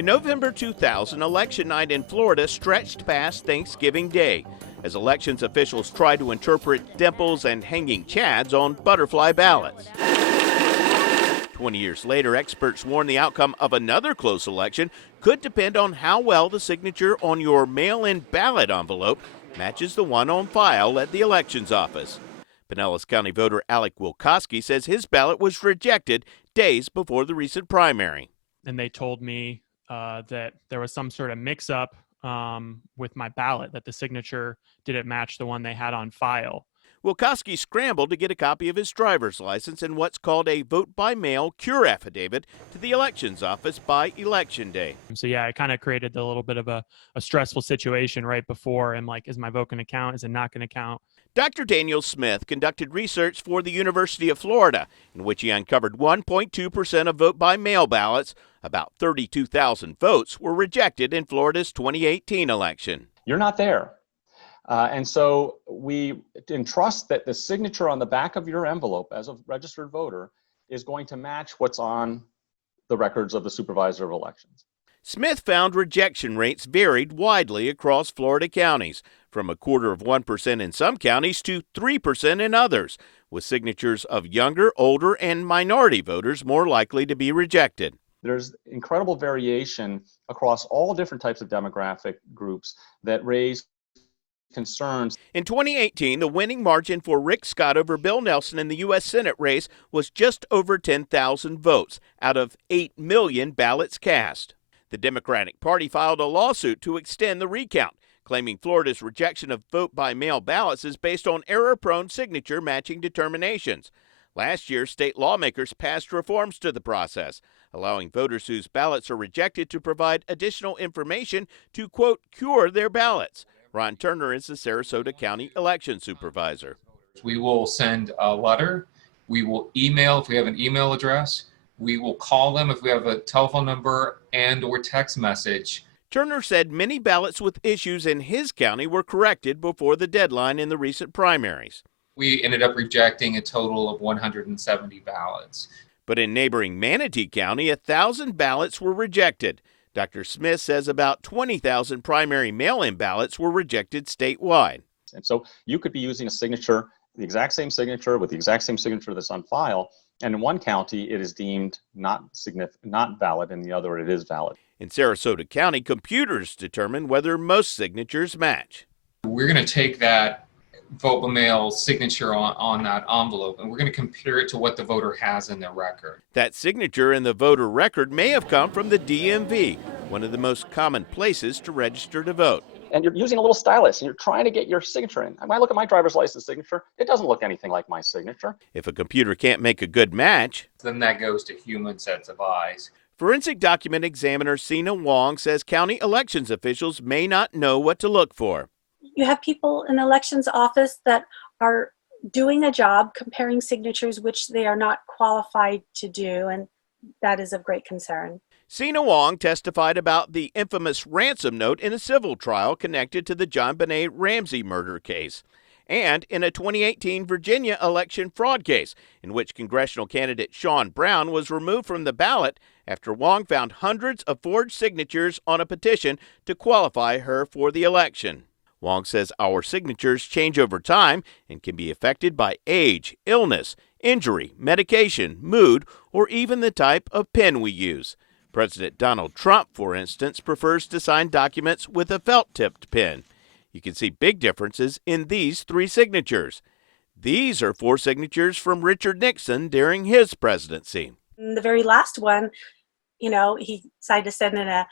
In November 2000, election night in Florida stretched past Thanksgiving Day as elections officials tried to interpret dimples and hanging chads on butterfly ballots. 20 years later, experts warn the outcome of another close election could depend on how well the signature on your mail-in ballot envelope matches the one on file at the elections office. Pinellas County voter Alec Wilkowski says his ballot was rejected days before the recent primary. And they told me that there was some sort of mix-up with my ballot, that the signature didn't match the one they had on file. Wilkowski scrambled to get a copy of his driver's license and what's called a vote-by-mail cure affidavit to the elections office by Election Day. So yeah, it kind of created a little bit of a stressful situation right before. I'm like, is my vote going to count? Is it not going to count? Dr. Daniel Smith conducted research for the University of Florida, in which he uncovered 1.2% of vote-by-mail ballots. About 32,000 votes were rejected in Florida's 2018 election. You're not there. And so we entrust that the signature on the back of your envelope as a registered voter is going to match what's on the records of the supervisor of elections. Smith found rejection rates varied widely across Florida counties, from 0.25% in some counties to 3% in others, with signatures of younger, older, and minority voters more likely to be rejected. There's incredible variation across all different types of demographic groups that raise concerns. In 2018, the winning margin for Rick Scott over Bill Nelson in the U.S. Senate race was just over 10,000 votes out of 8 million ballots cast. The Democratic Party filed a lawsuit to extend the recount, claiming Florida's rejection of vote-by-mail ballots is based on error-prone signature matching determinations. Last year, state lawmakers passed reforms to the process, allowing voters whose ballots are rejected to provide additional information to, quote, cure their ballots. Ron Turner is the Sarasota County election supervisor. We will send a letter. We will email if we have an email address. We will call them if we have a telephone number and or text message. Turner said many ballots with issues in his county were corrected before the deadline in the recent primaries. We ended up rejecting a total of 170 ballots. But in neighboring Manatee County, 1,000 ballots were rejected. Dr. Smith says about 20,000 primary mail-in ballots were rejected statewide. And so you could be using a signature, the exact same signature with the exact same signature that's on file, and in one county it is deemed not valid, in the other it is valid. In Sarasota County, computers determine whether most signatures match. We're going to take that vote by mail signature on that envelope, and we're going to compare it to what the voter has in their record. That signature in the voter record may have come from the DMV, one of the most common places to register to vote. And you're using a little stylus and you're trying to get your signature in. When I look at my driver's license signature, it doesn't look anything like my signature. If a computer can't make a good match, then that goes to human sets of eyes. Forensic document examiner Sina Wong says county elections officials may not know what to look for. You have people in the elections office that are doing a job comparing signatures which they are not qualified to do, and that is of great concern. Sina Wong testified about the infamous ransom note in a civil trial connected to the JonBenet Ramsey murder case, and in a 2018 Virginia election fraud case in which congressional candidate Sean Brown was removed from the ballot after Wong found hundreds of forged signatures on a petition to qualify her for the election. Wong says our signatures change over time and can be affected by age, illness, injury, medication, mood, or even the type of pen we use. President Donald Trump, for instance, prefers to sign documents with a felt-tipped pen. You can see big differences in these 3 signatures. These are 4 signatures from Richard Nixon during his presidency. In the very last one, he decided to send in a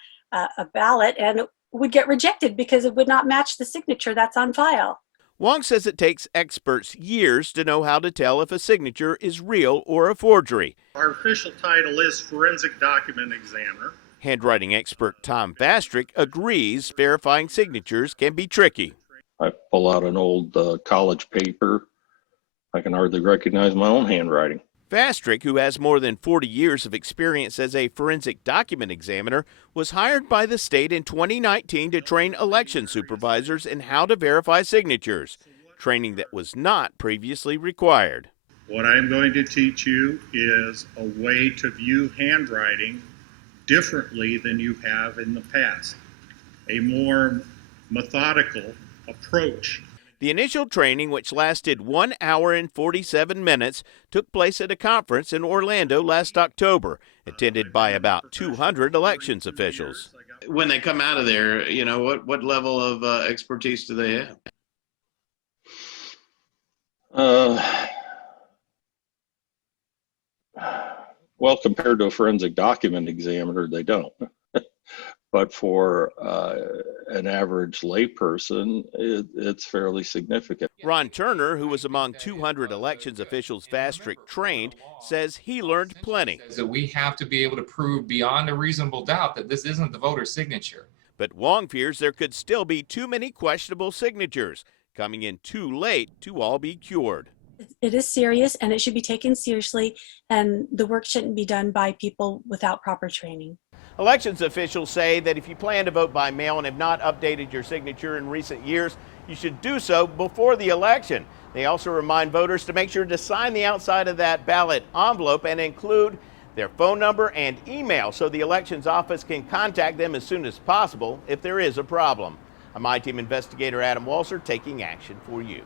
ballot and it would get rejected because it would not match the signature that's on file. Wong says it takes experts years to know how to tell if a signature is real or a forgery. Our official title is Forensic Document Examiner. Handwriting expert Tom Vastrick agrees verifying signatures can be tricky. I pull out an old college paper. I can hardly recognize my own handwriting. Vastrick, who has more than 40 years of experience as a forensic document examiner, was hired by the state in 2019 to train election supervisors in how to verify signatures, training that was not previously required. What I'm going to teach you is a way to view handwriting differently than you have in the past. A more methodical approach. The initial training, which lasted 1 hour and 47 minutes, took place at a conference in Orlando last October, attended by about 200 elections officials. When they come out of there, you know, what level of expertise do they have? Well, compared to a forensic document examiner, they don't. But for an average layperson, it's fairly significant. Ron Turner, who was among 200 elections officials Vastric trained, says he learned plenty. That we have to be able to prove beyond a reasonable doubt that this isn't the voter's signature. But Wong fears there could still be too many questionable signatures, coming in too late to all be cured. It is serious and it should be taken seriously, and the work shouldn't be done by people without proper training. Elections officials say that if you plan to vote by mail and have not updated your signature in recent years, you should do so before the election. They also remind voters to make sure to sign the outside of that ballot envelope and include their phone number and email so the elections office can contact them as soon as possible if there is a problem. I'm I-Team investigator Adam Walser taking action for you.